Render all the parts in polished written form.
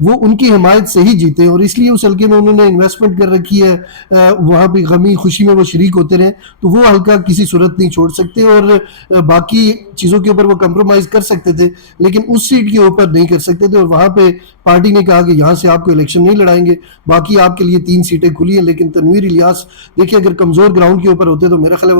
وہ ان کی حمایت سے ہی جیتے ہیں، اور اس لیے اس حلقے میں انہوں نے انویسٹمنٹ کر رکھی ہے، وہاں پہ غمی خوشی میں وہ شریک ہوتے رہیں، تو وہ حلقہ کسی صورت نہیں چھوڑ سکتے، اور باقی چیزوں کے اوپر وہ کمپرومائز کر سکتے تھے لیکن اس سیٹ کے اوپر نہیں کر سکتے تھے، اور وہاں پہ پارٹی نے کہا کہ یہاں سے آپ کو الیکشن نہیں لڑائیں گے، باقی آپ کے لیے 3 سیٹیں کھلی ہیں۔ لیکن تنویر الیاس دیکھیں اگر کمزور گراؤنڈ کے اوپر ہوتے تو میرا خیال ہے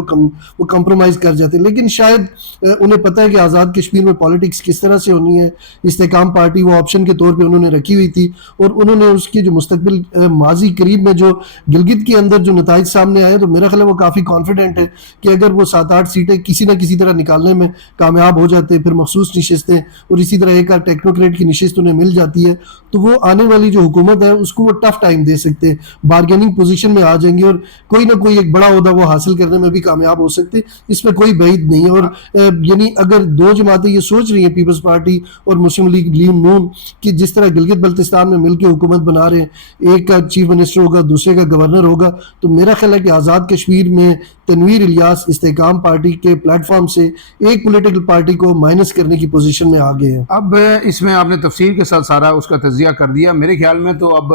وہ کمپرومائز کر جاتے، لیکن شاید انہیں پتہ ہے کہ آزاد کشمیر میں پالیٹکس کس طرح سے ہونی ہے۔ استحکام پارٹی وہ آپشن کے طور پہ انہوں نے رکھی ہوئی تھی، اور انہوں نے اس کی جو مستقبل ماضی قریب میں جو گلگت کے اندر جو نتائج سامنے آئے تو میرا خیال ہے وہ کافی کانفیڈنٹ ہے کہ اگر وہ 7-8 سیٹیں کسی نہ کسی طرح نکالنے میں کامیاب ہو جاتے، پھر مخصوص نشستیں اور اسی طرح ایک ٹیکنوکریٹ کی نشست انہیں مل جاتی ہے، تو وہ آنے والی جو حکومت ہے اس کو وہ ٹف ٹائم دے سکتے ہیں، بارگیننگ پوزیشن میں آ جائیں گے اور کوئی نہ کوئی ایک بڑا عہدہ وہ حاصل کرنے میں بھی کامیاب ہو سکتے، اس میں کوئی بعید نہیں ہے۔ اور یعنی اگر 2 جماعتیں یہ سوچ رہی ہیں پیپلز پارٹی اور مسلم لیگ نون کہ جس طرح گلگت بلتستان میں مل کے حکومت بنا رہے ہیں، ایک کا چیف منسٹر ہوگا دوسرے کا گورنر ہوگا، تو میرا خیال ہے کہ آزاد کشمیر میں تنویر الیاس استحکام پارٹی کے پلیٹ فارم سے ایک پولیٹیکل پارٹی کو مائنس کرنے کی پوزیشن میں آگے ہیں۔ اب اس میں آپ نے تفصیل کے ساتھ سارا اس کا تجزیہ کر دیا، میرے خیال میں تو اب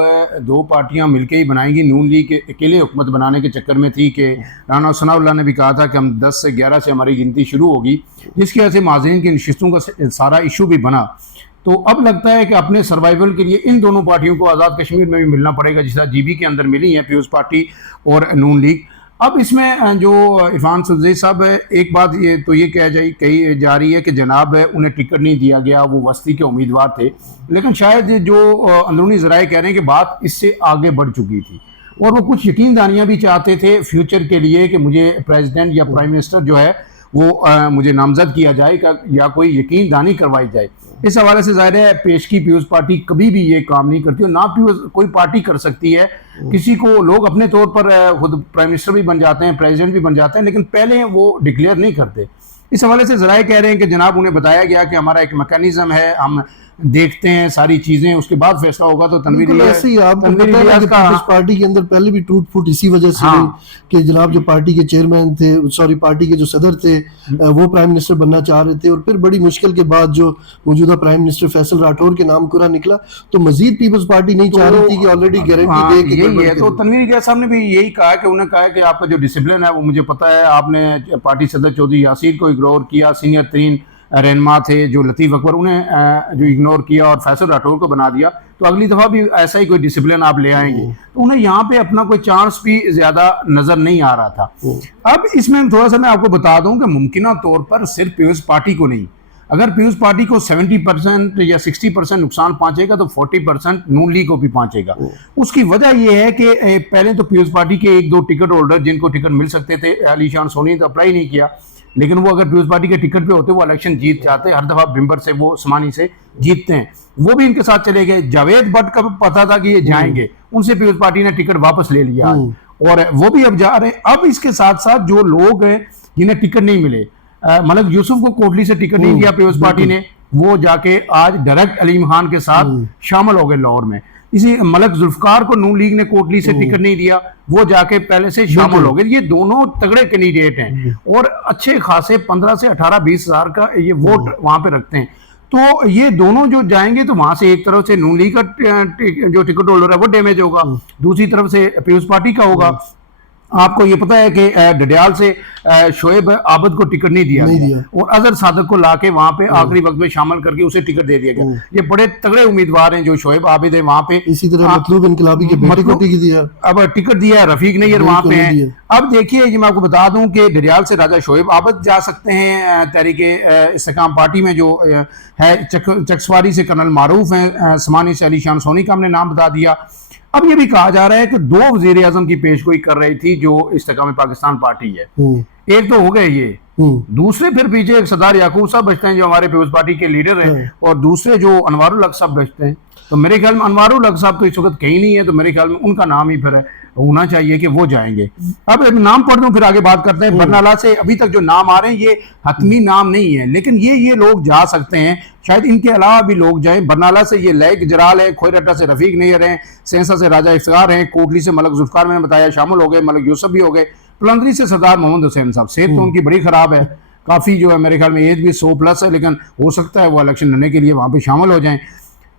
2 پارٹیاں مل کے ہی بنائیں گی۔ نون لیگ اکیلے حکومت بنانے کے چکر میں تھی کہ رانا ثناء اللہ نے بھی کہا تھا کہ ہم 10 سے 11 سے ہماری گنتی شروع ہوگی، جس کی وجہ سے معززین کی نشستوں کا سارا ایشو بھی بنا۔ تو اب لگتا ہے کہ اپنے سروائیول کے لیے ان دونوں پارٹیوں کو آزاد کشمیر میں بھی ملنا پڑے گا، جس طرح جی بی کے اندر ملی ہیں پیپلز پارٹی اور نون لیگ۔ اب اس میں جو عرفان سدوزئی صاحب ہے، ایک بات یہ کہی جا رہی ہے کہ جناب انہیں ٹکٹ نہیں دیا گیا، وہ وسطی کے امیدوار تھے، لیکن شاید جو اندرونی ذرائع کہہ رہے ہیں کہ بات اس سے آگے بڑھ چکی تھی اور وہ کچھ یقین دانیاں بھی چاہتے تھے فیوچر کے لیے کہ مجھے پریزیڈنٹ یا پرائم منسٹر جو ہے وہ مجھے نامزد کیا جائے یا کوئی یقین دانی کروائی جائے۔ اس حوالے سے ظاہر ہے پیشگی پیپلز پارٹی کبھی بھی یہ کام نہیں کرتی، اور نہ کوئی پارٹی کر سکتی ہے۔ کسی کو لوگ اپنے طور پر خود پرائم منسٹر بھی بن جاتے ہیں، پریزیڈنٹ بھی بن جاتے ہیں، لیکن پہلے وہ ڈکلیئر نہیں کرتے۔ اس حوالے سے ذرائع کہہ رہے ہیں کہ جناب انہیں بتایا گیا کہ ہمارا ایک میکانزم ہے، ہم دیکھتے ہیں ساری چیزیں، اس کے بعد فیصلہ ہوگا۔ تو تنویر پیپلز پارٹی کے اندر پہلے بھی ٹوٹ پھوٹ اسی وجہ سے ہوئی کہ جناب جو پارٹی کے چیئرمین تھے، پارٹی کے جو صدر تھے، وہ پرائم منسٹر بننا چاہ رہے تھے، اور پھر بڑی مشکل کے بعد جو موجودہ پرائم منسٹر فیصل راٹھور کے نام کرا نکلا، تو مزید پیپلز پارٹی نہیں چاہ رہی تھی کہ آلریڈی گارنٹی دے کہ یہی ہے۔ تو تنویر الیاس صاحب نے بھی یہی کہا کہ انہوں نے کہا کہ آپ کا جو ڈسپلن ہے وہ مجھے پتا ہے، آپ نے پارٹی صدر چودھری یاسیر کو اگنور کیا، سینئر ترین رہنما تھے جو لطیف اکبر، انہیں جو اگنور کیا اور فیصل راٹھور کو بنا دیا، تو اگلی دفعہ بھی ایسا ہی کوئی ڈسپلن آپ لے آئیں گے، تو انہیں یہاں پہ اپنا کوئی چانس بھی زیادہ نظر نہیں آ رہا تھا۔ اب اس میں تھوڑا سا میں آپ کو بتا دوں کہ ممکنہ طور پر صرف پیپلز پارٹی کو نہیں، اگر پیپلز پارٹی کو 70% یا 60% نقصان پہنچے گا تو 40% نون لیگ کو بھی پہنچے گا۔ اس کی وجہ یہ ہے کہ پہلے تو پیپلز پارٹی کے 1-2 ٹکٹ ہولڈر جن کو ٹکٹ مل سکتے تھے، علی شان سونی نے تو اپلائی نہیں کیا، لیکن وہ اگر پیپلز پارٹی کے ٹکٹ پہ ہوتے وہ الیکشن جیت جاتے، ہر دفعہ بمبر سے وہ سمانی سے جیتتے ہیں، وہ بھی ان کے ساتھ چلے گئے۔ جاوید بٹ کا پتا تھا کہ یہ جائیں گے، ان سے پیپلز پارٹی نے ٹکٹ واپس لے لیا اور وہ بھی اب جا رہے ہیں۔ اب اس کے ساتھ ساتھ جو لوگ ہیں جنہیں ٹکٹ نہیں ملے، ملک یوسف کو کوٹلی سے ٹکٹ نہیں دیا پیپلز پارٹی نے، وہ جا کے آج ڈائریکٹ علیم خان کے ساتھ شامل ہو گئے لاہور میں۔ اسی ملک ذوالفقار کو نون لیگ نے کوٹلی سے ٹکٹ نہیں دیا، وہ جا کے پہلے سے شامل ہو گئے۔ یہ دونوں تگڑے کینڈیڈیٹ ہیں اور اچھے خاصے 15 سے 18-20 ہزار کا یہ ووٹ وہاں پہ رکھتے ہیں، تو یہ دونوں جو جائیں گے تو وہاں سے ایک طرف سے نون لیگ کا جو ٹکٹ ہولڈر ہے وہ ڈیمیج ہوگا، دوسری طرف سے پیپلز پارٹی کا ہوگا۔ آپ کو یہ پتا ہے کہ ڈڈیال سے شعیب عابد کو ٹکٹ نہیں دیا اور اظہر صادق کو لا کے وہاں پہ آخری وقت میں شامل کر کے اسے ٹکٹ دے دیا گیا۔ یہ بڑے تگڑے امیدوار ہیں جو شعیب عابد ہے وہاں پہ، اسی طرح مطلوب انقلابی کے بیٹے کو ٹکٹ دیا، اب ٹکٹ دیا ہے، رفیق نیر وہاں پہ ہیں۔ اب دیکھیے یہ میں آپ کو بتا دوں کہ ڈڈیال سے راجہ شعیب عابد جا سکتے ہیں تحریک استحکام پارٹی میں جو ہے، چکسواری سے کرنل معروف ہیں، سمانی سے علی شان سونی کا ہم نے نام بتا دیا۔ اب یہ بھی کہا جا رہا ہے کہ 2 وزیر اعظم کی پیشگوئی کر رہی تھی جو استحکام پاکستان پارٹی ہے، ایک تو ہو گئے یہ، دوسرے پھر پیچھے ایک سردار یعقوب صاحب بچتے ہیں جو ہمارے پیپلز پارٹی کے لیڈر ہیں، اور دوسرے جو انوار الحق صاحب بچتے ہیں۔ تو میرے خیال میں انوار الحق صاحب تو اس وقت کہیں نہیں ہے، تو میرے خیال میں ان کا نام ہی پھر ہونا چاہیے کہ وہ جائیں گے۔ اب نام پڑھ دوں پھر آگے بات کرتے ہیں۔ برنالہ سے ابھی تک جو نام آ رہے ہیں یہ حتمی نام نہیں ہے، لیکن یہ لوگ جا سکتے ہیں، شاید ان کے علاوہ بھی لوگ جائیں۔ برنالہ سے یہ لیک جرال ہے، کھوئی رٹا سے رفیق نیر ہیں، سینسا سے راجہ افتخار ہیں، کوٹلی سے ملک ذوالفقار میں نے بتایا شامل ہو گئے، ملک یوسف بھی ہو گئے، پلندری سے سردار محمد حسین صاحب۔ صحت تو ان کی بڑی خراب ہے، کافی جو ہے میرے خیال میں ایج بھی 100+ ہے، لیکن ہو سکتا ہے وہ الیکشن لڑنے کے لیے وہاں پہ شامل ہو جائیں۔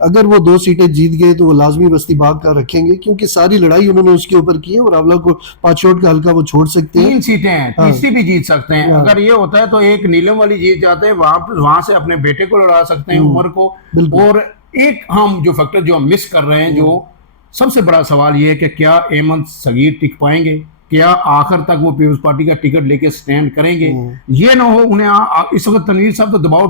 اگر وہ 2 سیٹیں جیت گئے تو وہ لازمی بستی باغ کا رکھیں گے، کیونکہ ساری لڑائی انہوں نے اس کے اوپر کی ہے، اور راولہ کو پاچوٹ کا حلقہ وہ چھوڑ سکتے ہیں. 3 سیٹیں ہیں، تیسری بھی جیت سکتے ہیں. اگر یہ ہوتا ہے تو ایک نیلم والی جیت جاتے ہیں، وہاں سے اپنے بیٹے کو لڑا سکتے ہیں، عمر کو. اور ایک ہم جو فیکٹر جو ہم مس کر رہے ہیں، جو سب سے بڑا سوال یہ ہے کہ کیا احمد صغیر ٹک پائیں گے؟ کیا آخر تک وہ پیپلز پارٹی کا ٹکٹ لے کے سٹینڈ کریں گے؟ یہ نہ ہو انہیں اس وقت تنویر صاحب تو دباؤ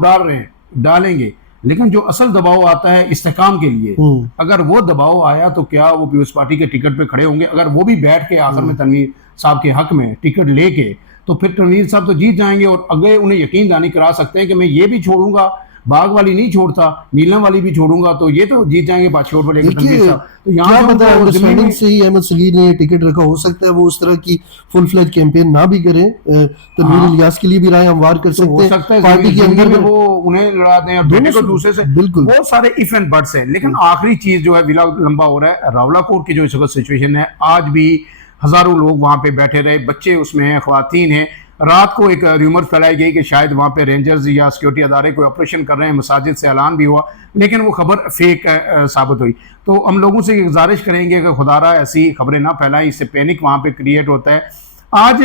ڈالیں گے، لیکن جو اصل دباؤ آتا ہے استحکام کے لیے، اگر وہ دباؤ آیا تو کیا وہ پیپلز پارٹی کے ٹکٹ پہ کھڑے ہوں گے؟ اگر وہ بھی بیٹھ کے آخر میں تنویر صاحب کے حق میں ٹکٹ لے کے، تو پھر تنویر صاحب تو جیت جائیں گے. اور اگر انہیں یقین دہانی کرا سکتے ہیں کہ میں یہ بھی چھوڑوں گا، باغ والی نہیں چھوڑتا، نیلم والی بھی چھوڑوں گا، تو یہ تو جیت جائیں گے پاسپورٹ پر لے کے تنویر صاحب. تو یہاں پتا ہے انڈرسٹینڈنگ سے ہی احمد صغیر نے یہ ٹکٹ رکھا. ہو سکتا ہے وہ اس طرح کی فل فلیج کیمپین نہ بھی کریں، تنویر الیاس کے لیے بھی رائے ہموار کر سکتے ہیں، پارٹی کے اندر وہ انہیں لڑا دیں اور بیٹے کو دوسرے سے. بالکل بہت سارے ایف اینڈ بٹس ہیں. لیکن آخری چیز جو ہے ولاگ لمبا ہو رہا ہے، راولہ کوٹ کی جو اس وقت سچویشن ہے، آج بھی ہزاروں لوگ وہاں پہ بیٹھے رہے، بچے اس میں ہیں، خواتین ہیں. رات کو ایک ریومر پھیلائی گئی کہ شاید وہاں پہ رینجرز یا سیکورٹی ادارے کوئی آپریشن کر رہے ہیں، مساجد سے اعلان بھی ہوا، لیکن وہ خبر فیک ثابت ہوئی. تو ہم لوگوں سے گزارش کریں گے کہ خدا را ایسی خبریں نہ پھیلائیں، اس سے پینک وہاں پہ کریٹ ہوتا ہے. آج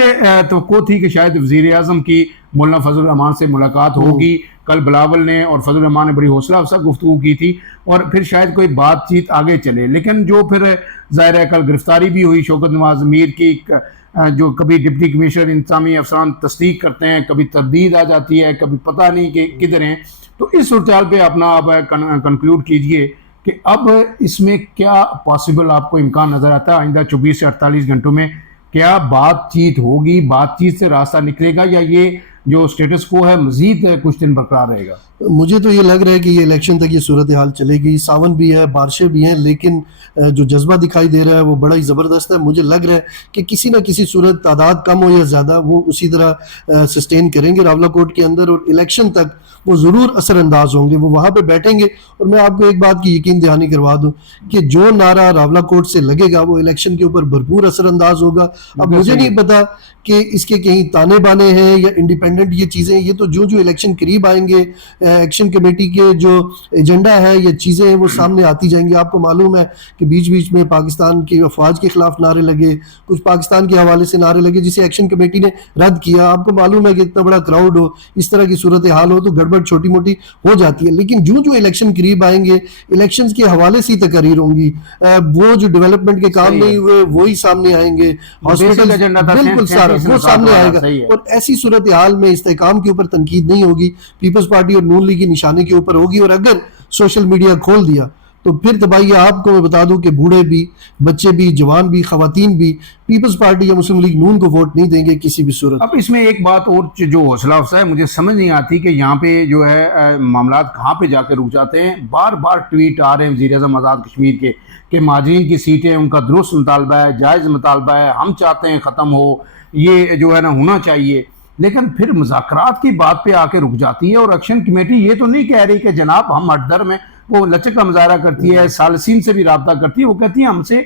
توقع تھی کہ شاید وزیر اعظم کی مولانا فضل الرحمان سے ملاقات ہوگی. کل بلاول نے اور فضل الرحمان نے بڑی حوصلہ افزا گفتگو کی تھی، اور پھر شاید کوئی بات چیت آگے چلے. لیکن جو پھر ظاہر ہے کل گرفتاری بھی ہوئی شوکت نواز امیر کی، جو کبھی ڈپٹی کمشنر انتظامی افسران تصدیق کرتے ہیں، کبھی تردید آ جاتی ہے، کبھی پتہ نہیں کہ کدھر ہیں. تو اس صورتحال پہ اپنا آپ کنکلوڈ کیجئے کہ اب اس میں کیا پاسبل آپ کو امکان نظر آتا ہے آئندہ 24 سے 48 گھنٹوں میں؟ کیا بات چیت ہوگی، بات چیت سے راستہ نکلے گا، یا یہ جو سٹیٹس کو ہے مزید کچھ دن برقرار رہے گا؟ مجھے تو یہ لگ رہا ہے کہ یہ الیکشن تک یہ صورتحال چلے گی. ساون بھی ہے، بارشیں بھی ہیں، لیکن جو جذبہ دکھائی دے رہا ہے وہ بڑا ہی زبردست ہے. مجھے لگ رہا ہے کہ کسی نہ کسی صورت، تعداد کم ہو یا زیادہ، وہ اسی طرح سسٹین کریں گے راولہ کوٹ کے اندر، اور الیکشن تک وہ ضرور اثر انداز ہوں گے. وہ وہاں پہ بیٹھیں گے. اور میں آپ کو ایک بات کی یقین دہانی کروا دوں کہ جو نعرہ راولہ کوٹ سے لگے گا وہ الیکشن کے اوپر بھرپور اثر انداز ہوگا. اب مجھے نہیں پتا کہ اس کے کہیں تانے بانے ہیں یا انڈیپینڈنٹ یہ چیزیں، یہ تو جو الیکشن قریب آئیں گے، ایکشن کمیٹی کے جو ایجنڈا ہے یا چیزیں ہیں وہ سامنے آتی جائیں گی. آپ کو معلوم ہے کہ بیچ بیچ میں پاکستان کی افواج کے خلاف نعرے لگے، کچھ پاکستان کے حوالے سے نعرے لگے جسے ایکشن کمیٹی نے رد کیا. آپ کو معلوم ہے کہ اتنا بڑا کراؤڈ ہو، اس طرح کی صورتحال ہو تو گڑبڑ چھوٹی موٹی ہو جاتی ہے. لیکن جو الیکشن قریب آئیں گے، الیکشنز کے حوالے سے تقاریر ہوں گی، وہ جو ڈیولپمنٹ کے کام نہیں ہوئے وہی سامنے آئیں گے. ہاسپٹل بالکل سارا وہ سامنے آئے گا. اور ایسی صورتحال میں استحکام کے اوپر تنقید نہیں ہوگی، پیپلز پارٹی اور نون لیگ کی نشانے کے اوپر ہوگی. اور اگر سوشل میڈیا کھول دیا تو پھر تباہی. آپ کو میں بتا دوں کہ بوڑھے بھی، بچے بھی، جوان بھی، خواتین بھی پیپلز پارٹی یا مسلم لیگ نون کو ووٹ نہیں دیں گے کسی بھی صورت. اب اس میں ایک بات اور جو حوصلہ افزا ہے، مجھے سمجھ نہیں آتی کہ یہاں پہ جو ہے معاملات کہاں پہ جا کے رک جاتے ہیں. بار بار ٹویٹ آ رہے ہیں وزیر اعظم آزاد کشمیر کے کہ مہاجرین کی سیٹیں ان کا درست مطالبہ ہے، جائز مطالبہ ہے، ہم چاہتے ہیں ختم ہو، یہ جو ہے نا ہونا چاہیے. لیکن پھر مذاکرات کی بات پہ آ کے رک جاتی ہے. اور ایکشن کمیٹی یہ تو نہیں کہہ رہی کہ جناب ہم ہٹ میں، وہ لچک کا مظاہرہ کرتی ہے، ثالثین سے بھی رابطہ کرتی ہے، وہ کہتی ہے ہم سے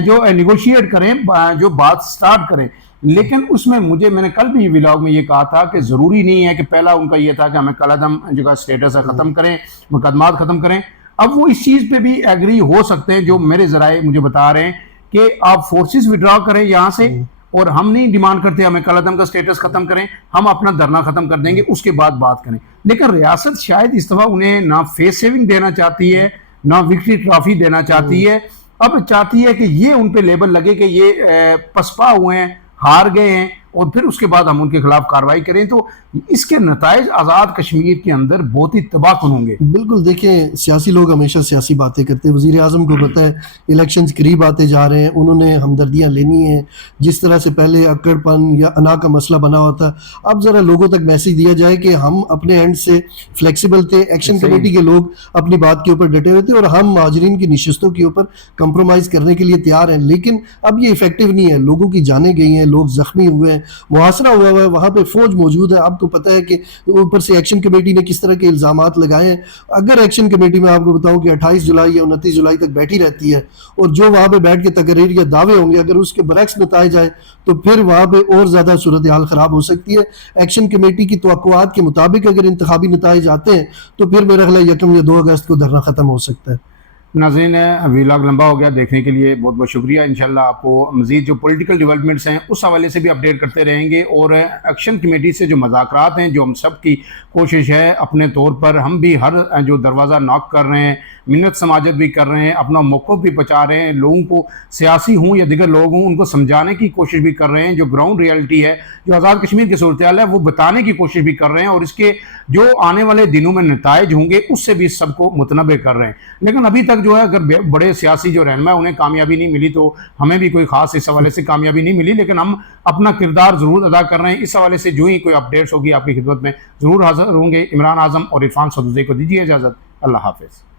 جو نیگوشیٹ کریں، جو بات سٹارٹ کریں. لیکن اس میں میں نے کل بھی ولاگ میں یہ کہا تھا کہ ضروری نہیں ہے کہ پہلا ان کا یہ تھا کہ ہمیں کالعدم جو کا سٹیٹس ہے ختم کریں، مقدمات ختم کریں. اب وہ اس چیز پہ بھی ایگری ہو سکتے ہیں، جو میرے ذرائع مجھے بتا رہے ہیں کہ آپ فورسز وڈرا کریں یہاں سے، اور ہم نہیں ڈیمانڈ کرتے ہمیں کالعدم کا سٹیٹس ختم کریں، ہم اپنا دھرنا ختم کر دیں گے، اس کے بعد بات کریں. لیکن ریاست شاید اس دفعہ انہیں نہ فیس سیونگ دینا چاہتی ہے، نہ وکٹری ٹرافی دینا چاہتی ہے. اب چاہتی ہے کہ یہ ان پہ لیبل لگے کہ یہ پسپا ہوئے ہیں، ہار گئے ہیں، اور پھر اس کے بعد ہم ان کے خلاف کارروائی کریں. تو اس کے نتائج آزاد کشمیر کے اندر بہت ہی تباہ کن ہوں گے. بالکل. دیکھیں سیاسی لوگ ہمیشہ سیاسی باتیں کرتے ہیں. وزیر اعظم کو پتہ ہے الیکشنز قریب آتے جا رہے ہیں، انہوں نے ہمدردیاں لینی ہیں. جس طرح سے پہلے اکڑ پن یا انا کا مسئلہ بنا ہوا تھا، اب ذرا لوگوں تک میسیج دیا جائے کہ ہم اپنے اینڈ سے فلیکسیبل تھے. ایکشن کمیٹی کے لوگ اپنی بات کے اوپر ڈٹے ہوئے تھے، اور ہم مہاجرین کی نشستوں کے اوپر کمپرومائز کرنے کے لیے تیار ہیں. لیکن اب یہ افیکٹو نہیں ہے. لوگوں کی جانیں گئی ہیں، لوگ زخمی ہوئے ہیں، محاصرہ ہوا ہوا ہے, وہاں پہ فوج موجود ہے. آپ کو پتہ ہے کہ اوپر سے ایکشن کمیٹی نے کس طرح کے الزامات لگائے ہیں. اگر ایکشن کمیٹی میں آپ کو بتاؤں کہ 28 جولائی یا 29 جولائی تک بیٹھی رہتی ہے, اور جو وہاں پہ بیٹھ کے تقریر یا دعوے ہوں گے اگر اس کے برعکس نتائج آئے تو پھر وہاں پہ اور زیادہ صورتحال خراب ہو سکتی ہے. ایکشن کمیٹی کی توقعات کے مطابق اگر انتخابی نتائج آتے ہیں تو پھر میرا خیال ہے 1 یا 2 اگست کو دھرنا ختم ہو سکتا ہے. ناظرین, ویلاگ لمبا ہو گیا, دیکھنے کے لیے بہت بہت شکریہ. انشاءاللہ آپ کو مزید جو پولیٹیکل ڈیولپمنٹس ہیں اس حوالے سے بھی اپڈیٹ کرتے رہیں گے, اور ایکشن کمیٹی سے جو مذاکرات ہیں, جو ہم سب کی کوشش ہے اپنے طور پر, ہم بھی ہر جو دروازہ ناک کر رہے ہیں, منت سماجت بھی کر رہے ہیں, اپنا موقف بھی بچا رہے ہیں, لوگوں کو سیاسی ہوں یا دیگر لوگ ہوں ان کو سمجھانے کی کوشش بھی کر رہے ہیں, جو گراؤنڈ ریالٹی ہے, جو آزاد کشمیر کی صورتحال ہے وہ بتانے کی کوشش بھی کر رہے ہیں, اور اس کے جو آنے والے دنوں میں نتائج ہوں گے اس سے بھی سب کو متنبع کر رہے ہیں. لیکن ابھی تک جو ہے اگر بڑے سیاسی جو رہنما انہیں کامیابی نہیں ملی تو ہمیں بھی کوئی خاص اس حوالے سے کامیابی نہیں ملی, لیکن ہم اپنا کردار ضرور ادا کر رہے ہیں. اس حوالے سے جو ہی کوئی اپڈیٹس ہوگی آپ کی خدمت میں ضرور حاضر ہوں گے. عمران اعظم اور عرفان سدوزئی کو دیجیے اجازت. اللہ حافظ.